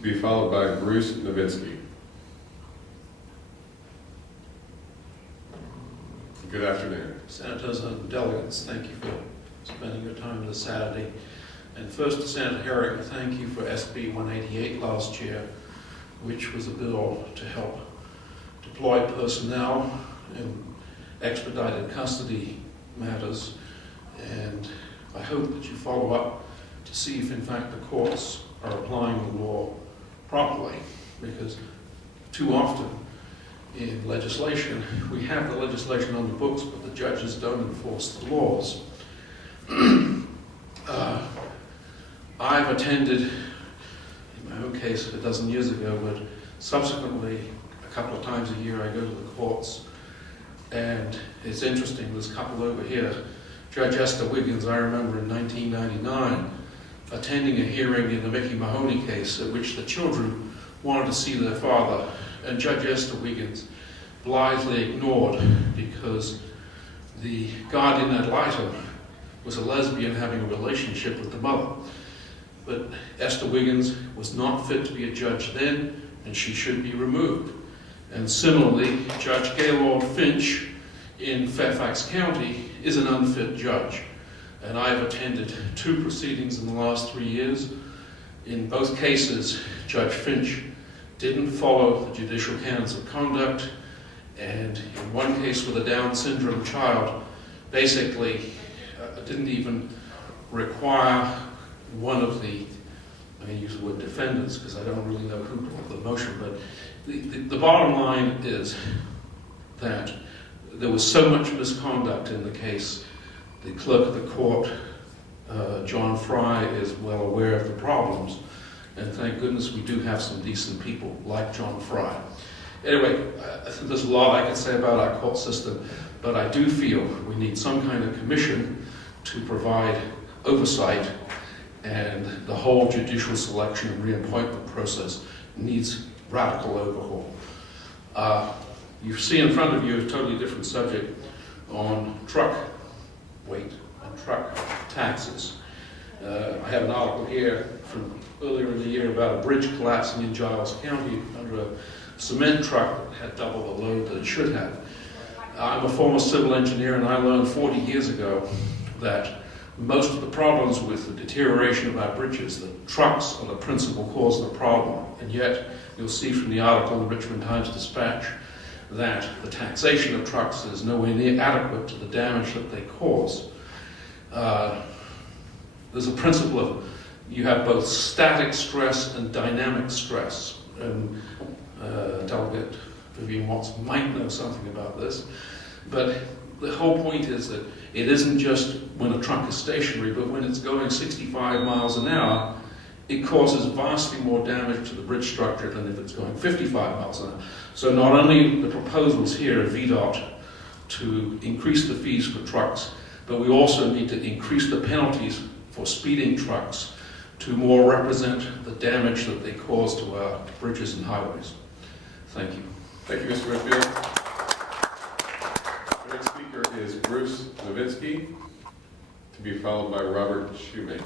to be followed by Bruce Nowitzki. Good afternoon. Senators and delegates, thank you for spending your time this Saturday. And first to Senator Herrick, thank you for SB 188 last year, which was a bill to help deploy personnel in expedited custody matters. And I hope that you follow up to see if in fact the courts are applying the law properly, because too often in legislation, we have the legislation on the books, but the judges don't enforce the laws. I've attended, in my own case, a dozen years ago, but subsequently, a couple of times a year, I go to the courts, and it's interesting, there's a couple over here. Judge Esther Wiggins, I remember in 1999, attending a hearing in the Mickey Mahoney case at which the children wanted to see their father, and Judge Esther Wiggins blithely ignored because the guardian ad litem was a lesbian having a relationship with the mother. But Esther Wiggins was not fit to be a judge then, and she should be removed. And similarly, Judge Gaylord Finch in Fairfax County is an unfit judge. And I've attended 2 proceedings in the last 3 years. In both cases, Judge Finch didn't follow the judicial canons of conduct, and in one case with a Down syndrome child, basically didn't even require one of the, I'm going to use the word defendants because I don't really know who brought the motion, but the bottom line is that there was so much misconduct in the case. The clerk of the court, John Fry, is well aware of the problems, and thank goodness we do have some decent people like John Fry. Anyway, I think there's a lot I could say about our court system, but I do feel we need some kind of commission to provide oversight, and the whole judicial selection and reappointment process needs radical overhaul. You see in front of you a totally different subject on truck weight and truck taxes. I have an article here from earlier in the year about a bridge collapsing in Giles County under a cement truck that had double the load that it should have. I'm a former civil engineer, and I learned 40 years ago that most of the problems with the deterioration of our bridges, the trucks are the principal cause of the problem. And yet, you'll see from the article in the Richmond Times-Dispatch that the taxation of trucks is nowhere near adequate to the damage that they cause. There's a principle of you have both static stress and dynamic stress. And Delegate Vivian Watts might know something about this, but the whole point is that it isn't just when a truck is stationary, but when it's going 65 miles an hour, it causes vastly more damage to the bridge structure than if it's going 55 miles an hour. So not only the proposals here of VDOT to increase the fees for trucks, but we also need to increase the penalties for speeding trucks to more represent the damage that they cause to our bridges and highways. Thank you. Thank you, Mr. Whitfield. The next speaker is Bruce Nowitzki, to be followed by Robert Shoemake.